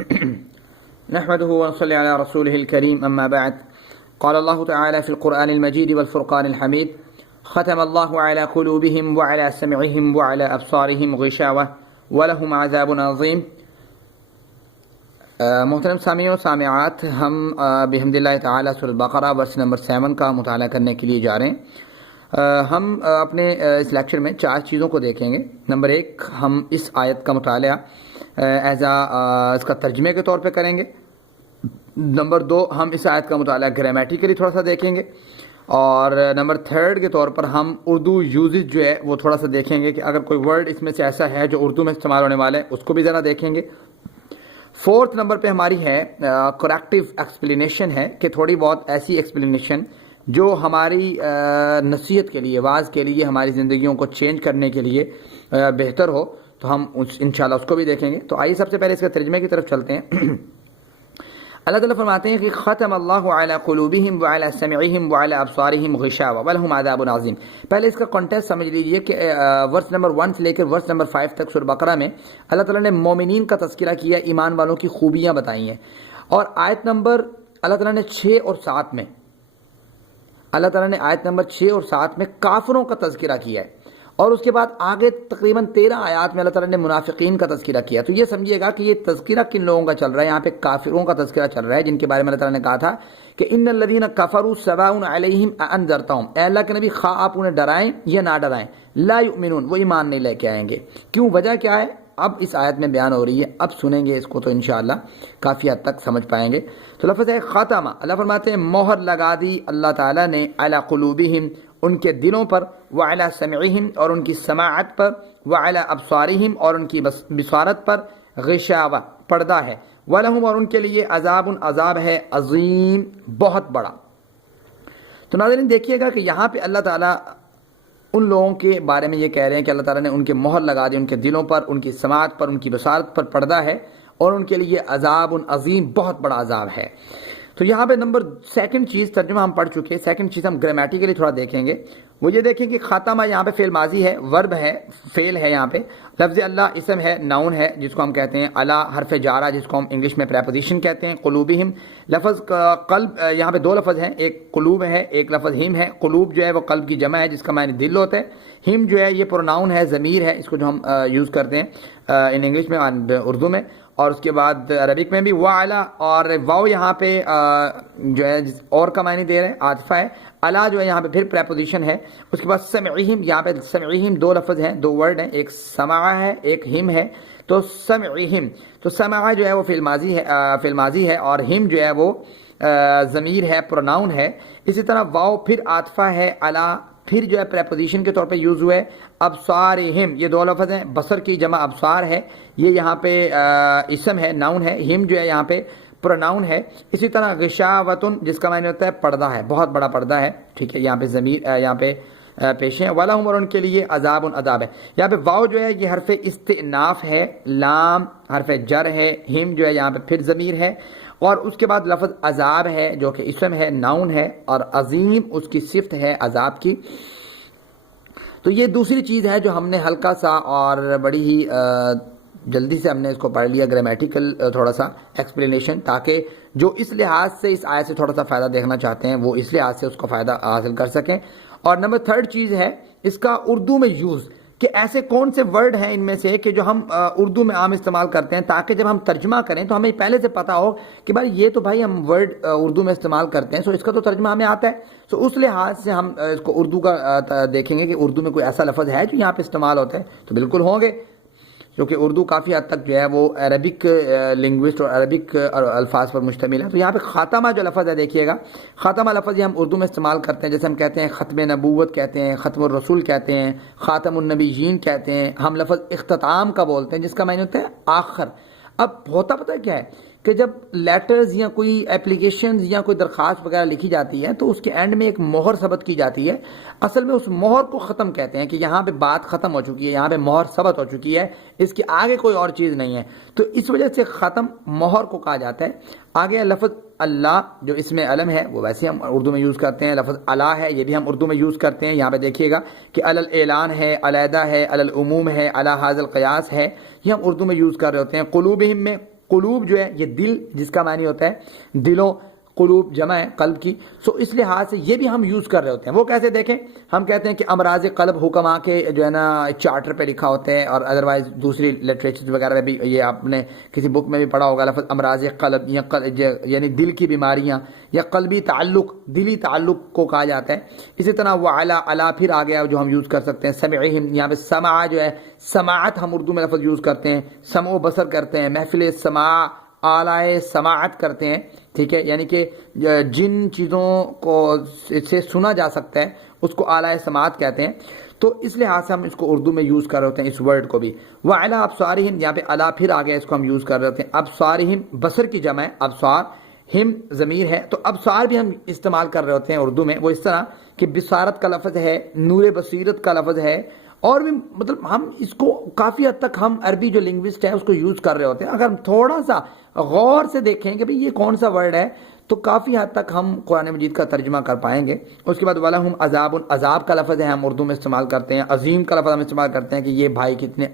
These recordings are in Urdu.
نحمده ونصلي على رسوله الكريم أما بعد قال الله تعالى في القرآن المجيد والفرقان الحميد ختم الله على قلوبهم وعلى سمعهم وعلى أبصارهم غشاوة ولهم عذاب عظيم. محترم سامعین و سامعات، ہم بحمداللہ تعالی سورۃ البقرہ ورس نمبر 7 کا مطالعہ کرنے کے لیے جا رہے ہیں. ہم اپنے اس لیکچر میں 4 چیزوں کو دیکھیں گے. نمبر 1، ہم اس آیت کا مطالعہ اس کا ترجمے کے طور پہ کریں گے. نمبر 2، ہم اس آیت کا مطالعہ گرامیٹیکلی تھوڑا سا دیکھیں گے. اور نمبر 3 کے طور پر ہم اردو یوزز جو ہے وہ تھوڑا سا دیکھیں گے کہ اگر کوئی ورڈ اس میں سے ایسا ہے جو اردو میں استعمال ہونے والا ہے اس کو بھی ذرا دیکھیں گے. 4 نمبر پہ ہماری ہے کریکٹیو ایکسپلینیشن ہے کہ تھوڑی بہت ایسی ایکسپلینیشن جو ہماری نصیحت کے لیے، واعظ کے لیے، ہماری زندگیوں کو چینج کرنے کے لیے بہتر ہو، تو ہم انشاءاللہ اس کو بھی دیکھیں گے. تو آئیے سب سے پہلے اس کے ترجمے کی طرف چلتے ہیں. اللہ تعالیٰ فرماتے ہیں کہ ختم اللہ علی قلوبہم وعلی سمعہم وعلی ابصارہم غشاوہ ولہم عذاب عظیم. پہلے اس کا کانٹیکسٹ سمجھ لیجئے کہ ورس نمبر 1 سے لے کر ورس نمبر 5 تک سورہ بقرہ میں اللہ تعالیٰ نے مومنین کا تذکرہ کیا، ایمان والوں کی خوبیاں بتائی ہیں. اور آیت نمبر اللہ تعالیٰ نے 6 اور 7 میں آیت نمبر 6 اور 7 میں کافروں کا تذکرہ کیا ہے. اور اس کے بعد آگے تقریباً 13 آیات میں اللہ تعالیٰ نے منافقین کا تذکرہ کیا. تو یہ سمجھیے گا کہ یہ تذکرہ کن لوگوں کا چل رہا ہے. یہاں پہ کافروں کا تذکرہ چل رہا ہے جن کے بارے میں اللہ تعالیٰ نے کہا تھا کہ ان الذین کفروا سواء علیہم اانذرتہم، اے اللہ کے نبی خواہ آپ انہیں ڈرائیں یا نہ ڈرائیں، لا یؤمنون، وہ ایمان نہیں لے کے آئیں گے. کیوں؟ وجہ کیا ہے؟ اب اس آیت میں بیان ہو رہی ہے. اب سنیں گے اس کو تو انشاءاللہ کافی حد تک سمجھ پائیں گے. تو لفظ ہے ختم. اللہ فرماتے ہیں مہر لگا دی اللہ تعالیٰ نے علی قلوبہم، ان کے دلوں پر، وعلی سمعہم، اور ان کی سماعت پر، وعلی ابصارہم، اور ان کی بصارت پر، غشاوہ، پردہ ہے، ولہم، اور ان کے لیے عذاب، عذاب ہے، عظیم، بہت بڑا. تو ناظرین دیکھیے گا کہ یہاں پہ اللہ تعالیٰ ان لوگوں کے بارے میں یہ کہہ رہے ہیں کہ اللہ تعالیٰ نے ان کے مہر لگا دی، ان کے دلوں پر، ان کی سماعت پر، ان کی بصارت پر پردہ ہے، اور ان کے لیے عذاب عظیم، بہت بڑا عذاب ہے. تو یہاں پہ نمبر 2 چیز ترجمہ ہم پڑھ چکے. 2 چیز ہم گرامیٹیکلی تھوڑا دیکھیں گے. وہ یہ دیکھیں کہ خاتمہ یہاں پہ فعل ماضی ہے، ورب ہے، فعل ہے. یہاں پہ لفظ اللہ اسم ہے، ناؤن ہے جس کو ہم کہتے ہیں الا، حرف جارہ جس کو ہم انگلش میں پریپوزیشن کہتے ہیں. قلوبہم، لفظ قلب، یہاں پہ 2 لفظ ہیں، ایک قلوب ہے، ایک لفظ ہم ہے. قلوب جو ہے وہ قلب کی جمع ہے جس کا معنی دل ہوتا ہے. ہم جو ہے یہ پروناؤن ہے، ضمیر ہے، اس کو جو ہم یوز کرتے ہیں ان انگلش میں اور اردو میں. اور اس کے بعد عربک میں بھی وعلا، اور واو یہاں پہ جو ہے اور کا معنی دے رہے ہیں، عاطفہ ہے. الا جو ہے یہاں پہ پھر پریپوزیشن ہے. اس کے بعد سمعہم، یہاں پہ سمعہم 2 لفظ ہیں، 2 ورڈ ہیں، ایک سمع ہے، ایک ہم ہے. تو سمعہم، تو سمع جو ہے وہ فعل ماضی ہے، اور ہم جو ہے وہ ضمیر ہے، پروناؤن ہے. اسی طرح واو پھر عاطفہ ہے، الا پھر جو ہے پریپوزیشن کے طور پہ یوز ہوا ہے. ابصارہم، یہ 2 لفظ ہیں، بصر کی جمع ابصار ہے، یہ یہاں پہ اسم ہے، ناؤن ہے. ہم جو ہے یہاں پہ پروناؤن ہے. اسی طرح غشاوتن جس کا معنی ہوتا ہے پردہ ہے، بہت بڑا پردہ ہے. ٹھیک ہے، یہاں پہ ضمیر یہاں پہ پیش ہے. ولہم، اور ان کے لیے عذاب، عذاب ہے. یہاں پہ واو جو ہے یہ حرف استئناف ہے، لام حرف جر ہے، ہم جو ہے یہاں پہ پھر ضمیر ہے. اور اس کے بعد لفظ عذاب ہے جو کہ اسم ہے، ناؤن ہے، اور عظیم اس کی صفت ہے عذاب کی. تو یہ دوسری چیز ہے جو ہم نے ہلکا سا اور بڑی ہی جلدی سے ہم نے اس کو پڑھ لیا، گرامیٹیکل تھوڑا سا ایکسپلینیشن، تاکہ جو اس لحاظ سے اس آیت سے تھوڑا سا فائدہ دیکھنا چاہتے ہیں وہ اس لحاظ سے اس کو فائدہ حاصل کر سکیں. اور نمبر 3 چیز ہے اس کا اردو میں یوز، کہ ایسے کون سے ورڈ ہیں ان میں سے کہ جو ہم اردو میں عام استعمال کرتے ہیں، تاکہ جب ہم ترجمہ کریں تو ہمیں پہلے سے پتہ ہو کہ بھائی یہ تو بھائی ہم ورڈ اردو میں استعمال کرتے ہیں، سو اس کا تو ترجمہ ہمیں آتا ہے. سو اس لحاظ سے ہم اس کو اردو کا دیکھیں گے کہ اردو میں کوئی ایسا لفظ ہے جو یہاں پہ استعمال ہوتا ہے، تو بالکل ہوں گے، کیونکہ اردو کافی حد تک جو ہے وہ عربک لنگوسٹ اور عربک الفاظ پر مشتمل ہے. تو یہاں پہ خاتمہ جو لفظ ہے دیکھیے گا، خاتمہ لفظ یہ ہم اردو میں استعمال کرتے ہیں، جیسے ہم کہتے ہیں ختم نبوت کہتے ہیں، ختم الرسول کہتے ہیں، خاتم النبیین کہتے ہیں. ہم لفظ اختتام کا بولتے ہیں جس کا معنی ہوتا ہے آخر. اب ہوتا پتہ کیا ہے کہ جب لیٹرز یا کوئی اپلیکیشنز یا کوئی درخواست وغیرہ لکھی جاتی ہے تو اس کے اینڈ میں ایک مہر ثبت کی جاتی ہے. اصل میں اس مہر کو ختم کہتے ہیں کہ یہاں پہ بات ختم ہو چکی ہے، یہاں پہ مہر ثبت ہو چکی ہے، اس کے آگے کوئی اور چیز نہیں ہے. تو اس وجہ سے ختم مہر کو کہا جاتا ہے. آگے لفظ اللہ جو اس میں علم ہے وہ ویسے ہم اردو میں یوز کرتے ہیں. لفظ الا ہے یہ بھی ہم اردو میں یوز کرتے ہیں. یہاں پہ دیکھیے گا کہ علی الاعلان ہے، علیحدہ ہے، علی العموم ہے، علی ھذا القیاس ہے، یہ ہم اردو میں یوز کر رہے ہوتے ہیں. قلوبہم میں قلوب جو ہے یہ دل جس کا معنی ہوتا ہے دلوں، قلوب جمع ہے قلب کی، سو اس لحاظ سے یہ بھی ہم یوز کر رہے ہوتے ہیں۔ وہ کیسے دیکھیں، ہم کہتے ہیں کہ امراض قلب حکما کے جو ہے نا چارٹر پہ لکھا ہوتا ہے، اور ادروائز دوسری لٹریچر وغیرہ میں بھی یہ آپ نے کسی بک میں بھی پڑھا ہوگا لفظ امراض قلب، یعنی دل کی بیماریاں یا قلبی تعلق، دلی تعلق کو کہا جاتا ہے۔ اسی طرح وہ علا پھر آ گیا جو ہم یوز کر سکتے ہیں سمعہم، یہاں پہ سمع جو ہے سماعت ہم اردو میں لفظ یوز کرتے ہیں، سمع و بصر کرتے ہیں، محفل سماع آلائے سماعت کرتے ہیں، ٹھیک ہے، یعنی کہ جن چیزوں کو سے سنا جا سکتا ہے اس کو آلائے سماعت کہتے ہیں۔ تو اس لحاظ سے ہم اس کو اردو میں یوز کر رہے ہوتے ہیں اس ورڈ کو بھی۔ وَعَلَىٰ أَبْصَارِهِمْ، یہاں پہ علا پھر آ گیا، اس کو ہم یوز کر رہے ہوتے ہیں ابصارہم، بصر کی جمع ہے ابصار، ہم ضمیر ہے، تو ابصار بھی ہم استعمال کر رہے ہوتے ہیں اردو میں، وہ اس طرح کہ بصارت کا لفظ ہے، نور بصیرت کا لفظ ہے، اور بھی مطلب ہم اس کو کافی حد تک ہم عربی جو لنگوسٹ ہے اس کو یوز کر رہے ہوتے ہیں۔ اگر ہم تھوڑا سا غور سے دیکھیں کہ بھئی یہ کون سا ورڈ ہے تو کافی حد تک ہم قرآن مجید کا ترجمہ کر پائیں گے۔ اس کے بعد وَلَهُمْ عَذَابٌ، عذاب کا لفظ ہے ہم اردو میں استعمال کرتے ہیں، عظیم کا لفظ ہم استعمال کرتے ہیں کہ یہ بھائی کتنے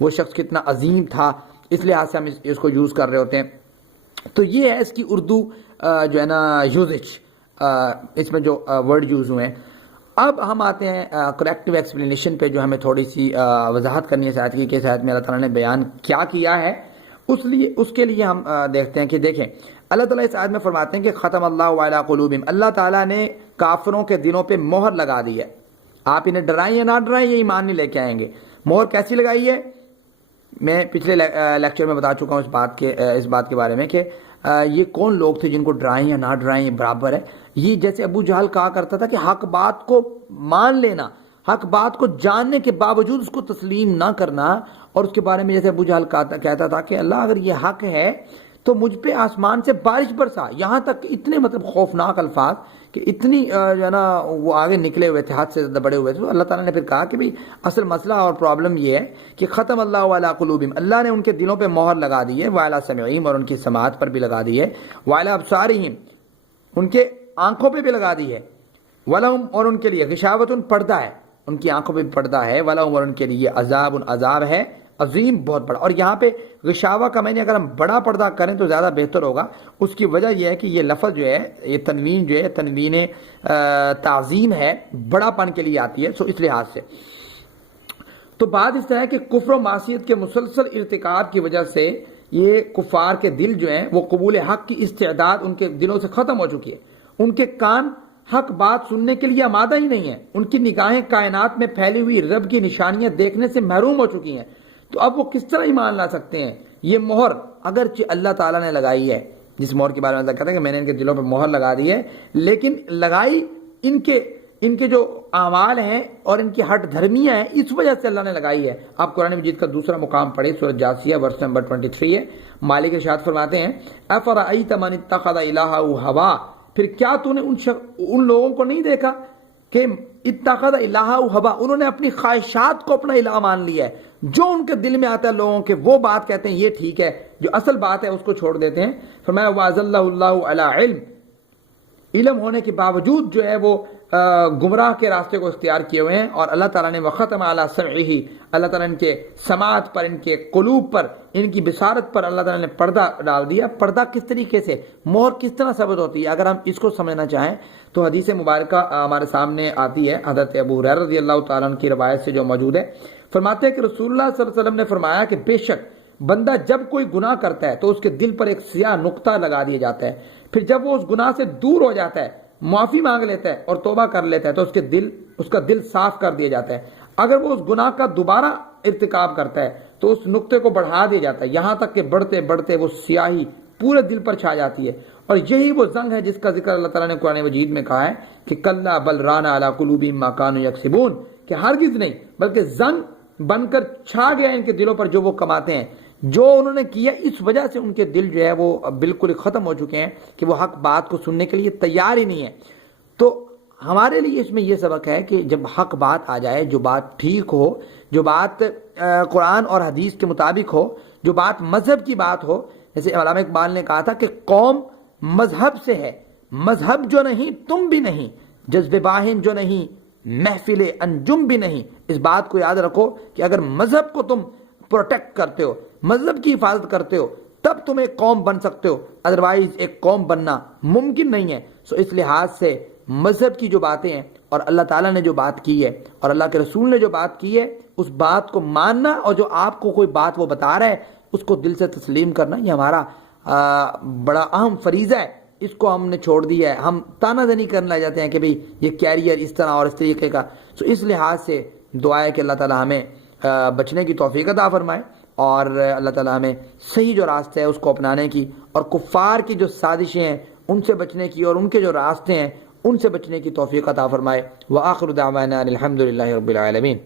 وہ شخص کتنا عظیم تھا، اس لحاظ سے ہم اس کو یوز کر رہے ہوتے ہیں۔ تو یہ ہے اس کی اردو جو ہے نا یوزج، اس میں جو ورڈ یوز ہوئے ہیں۔ اب ہم آتے ہیں کریکٹیو ایکسپلینیشن پہ، جو ہمیں تھوڑی سی وضاحت کرنی ہے ساتھ کی کہ ساتھ میں اللہ تعالیٰ نے بیان کیا کیا ہے، اس کے لیے ہم دیکھتے ہیں کہ دیکھیں اللہ تعالیٰ اس آیت میں فرماتے ہیں کہ ختم اللہ علی قلوبہم، اللہ تعالیٰ نے کافروں کے دلوں پہ مہر لگا دی ہے۔ آپ انہیں ڈرائیں یا نہ ڈرائیں یہ ایمان نہیں لے کے آئیں گے۔ مہر کیسی لگائی ہے؟ میں پچھلے لیکچر میں بتا چکا ہوں اس بات کے بارے میں کہ یہ کون لوگ تھے جن کو ڈرائیں یا نہ ڈرائیں یہ برابر ہے۔ یہ جیسے ابو جہل کہا کرتا تھا کہ حق بات کو مان لینا، حق بات کو جاننے کے باوجود اس کو تسلیم نہ کرنا، اور اس کے بارے میں جیسے ابو جہل کہتا تھا کہ اللہ اگر یہ حق ہے تو مجھ پہ آسمان سے بارش برسا، یہاں تک اتنے مطلب خوفناک الفاظ کہ اتنی جو ہے نا وہ آگے نکلے ہوئے تھے، حد سے زیادہ بڑے ہوئے تھے۔ تو اللہ تعالیٰ نے پھر کہا کہ بھئی اصل مسئلہ اور پرابلم یہ ہے کہ ختم اللہ علی قلوبہم، اللہ نے ان کے دلوں پہ مہر لگا دی ہے، وعلی سمعہم، اور ان کی سماعت پر بھی لگا دی ہے، وعلی ابصارہم، ان کے آنکھوں پہ بھی لگا دی ہے، ولہم، اور ان کے لیے غشاوۃ، پردہ ہے، ان کی آنکھوں پہ پردہ ہے، ولہم، اور ان کے لیے عذاب، عذاب ہے عظیم، بہت بڑا۔ اور یہاں پہ غشاوہ کا معنی اگر ہم بڑا پردہ کریں تو زیادہ بہتر ہوگا۔ اس کی وجہ یہ ہے کہ یہ لفظ جو ہے، یہ تنوین جو ہے تنوین تعظیم ہے، بڑا پن کے لیے آتی ہے، سو اس لحاظ سے۔ تو بات اس طرح ہے کہ کفر و معصیت کے مسلسل ارتکاب کی وجہ سے یہ کفار کے دل جو ہیں وہ قبول حق کی استعداد ان کے دلوں سے ختم ہو چکی ہے، ان کے کان حق بات سننے کے لیے آمادہ ہی نہیں ہے، ان کی نگاہیں کائنات میں پھیلی ہوئی رب کی نشانیاں دیکھنے سے محروم ہو چکی ہیں۔ تو اب وہ کس طرح ایمان لا سکتے ہیں؟ یہ مہر اگرچہ اللہ تعالیٰ نے لگائی ہے، جس مہر کے بارے میں اللہ کہتا ہے کہ میں نے ان کے دلوں پہ مہر لگا دی ہے، لیکن لگائی ان کے جو اعمال ہیں اور ان کی ہٹ دھرمیاں ہیں، اس وجہ سے اللہ نے لگائی ہے۔ آپ قرآن مجید کا دوسرا مقام پڑھیں، سورۃ جاثیہ ورس نمبر 23 ہے۔ مالک ارشاد فرماتے ہیں افرأیت من اتخذ الہہ ہوا، پھر کیا تو نے ان لوگوں کو نہیں دیکھا کہ اتخذ الہہ ہوا، انہوں نے اپنی خواہشات کو اپنا الہ مان لیا ہے، جو ان کے دل میں آتا ہے لوگوں کے وہ بات کہتے ہیں یہ ٹھیک ہے، جو اصل بات ہے اس کو چھوڑ دیتے ہیں۔ فرمایا وَأَضَلَّهُ اللَّهُ عَلَىٰ علم، علم ہونے کے باوجود جو ہے وہ گمراہ کے راستے کو اختیار کیے ہوئے ہیں۔ اور اللہ تعالیٰ نے وختم علی سمعہ، اللہ تعالیٰ نے ان کے سماعت پر، ان کے قلوب پر، ان کی بصارت پر اللہ تعالیٰ نے پردہ ڈال دیا۔ پردہ کس طریقے سے، مہر کس طرح ثابت ہوتی ہے؟ اگر ہم اس کو سمجھنا چاہیں تو حدیث مبارکہ ہمارے سامنے آتی ہے، حضرت ابو ہریرہ رضی اللہ تعالیٰ عنہ کی روایت سے جو موجود ہے۔ فرماتے ہیں کہ رسول اللہ صلی اللہ علیہ وسلم نے فرمایا کہ بے شک بندہ جب کوئی گناہ کرتا ہے تو اس کے دل پر ایک سیاہ نقطہ لگا دیا جاتا ہے، پھر جب وہ اس گناہ سے دور ہو جاتا ہے، معافی مانگ لیتا ہے اور توبہ کر لیتا ہے تو اس کا دل صاف کر دیا جاتا ہے۔ اگر وہ اس گناہ کا دوبارہ ارتکاب کرتا ہے تو اس نقطے کو بڑھا دیا جاتا ہے، یہاں تک کہ بڑھتے بڑھتے وہ سیاہی پورے دل پر چھا جاتی ہے۔ اور یہی وہ زنگ ہے جس کا ذکر اللہ تعالیٰ نے قرآن مجید میں کہا ہے کہ کلا بل ران علی قلوبہم ما کانوا یکسبون، کہ ہرگز نہیں بلکہ زنگ بن کر چھا گیا ان کے دلوں پر جو وہ کماتے ہیں، جو انہوں نے کیا، اس وجہ سے ان کے دل جو ہے وہ بالکل ختم ہو چکے ہیں کہ وہ حق بات کو سننے کے لیے تیار ہی نہیں ہے۔ تو ہمارے لیے اس میں یہ سبق ہے کہ جب حق بات آ جائے، جو بات ٹھیک ہو، جو بات قرآن اور حدیث کے مطابق ہو، جو بات مذہب کی بات ہو، جیسے علامہ اقبال نے کہا تھا کہ قوم مذہب سے ہے، مذہب جو نہیں تم بھی نہیں، جذب باہن جو نہیں محفل انجم بھی نہیں۔ اس بات کو یاد رکھو کہ اگر مذہب کو تم پروٹیکٹ کرتے ہو، مذہب کی حفاظت کرتے ہو، تب تم ایک قوم بن سکتے ہو، ادروائز ایک قوم بننا ممکن نہیں ہے۔ سو اس لحاظ سے مذہب کی جو باتیں ہیں اور اللہ تعالیٰ نے جو بات کی ہے اور اللہ کے رسول نے جو بات کی ہے اس بات کو ماننا، اور جو آپ کو کوئی بات وہ بتا رہا ہے اس کو دل سے تسلیم کرنا، یہ ہمارا بڑا اہم فریضہ ہے۔ اس کو ہم نے چھوڑ دیا ہے، ہم تانا زنی کرنے لگ جاتے ہیں کہ بھئی یہ کیریئر اس طرح اور اس طریقے کا۔ سو اس لحاظ سے دعا ہے کہ اللہ تعالیٰ ہمیں بچنے کی توفیق عطا فرمائے، اور اللہ تعالیٰ ہمیں صحیح جو راستے ہے اس کو اپنانے کی، اور کفار کی جو سازشیں ہیں ان سے بچنے کی، اور ان کے جو راستے ہیں ان سے بچنے کی توفیق عطا فرمائے۔ وآخر دعوانا الحمد للہ رب العالمین۔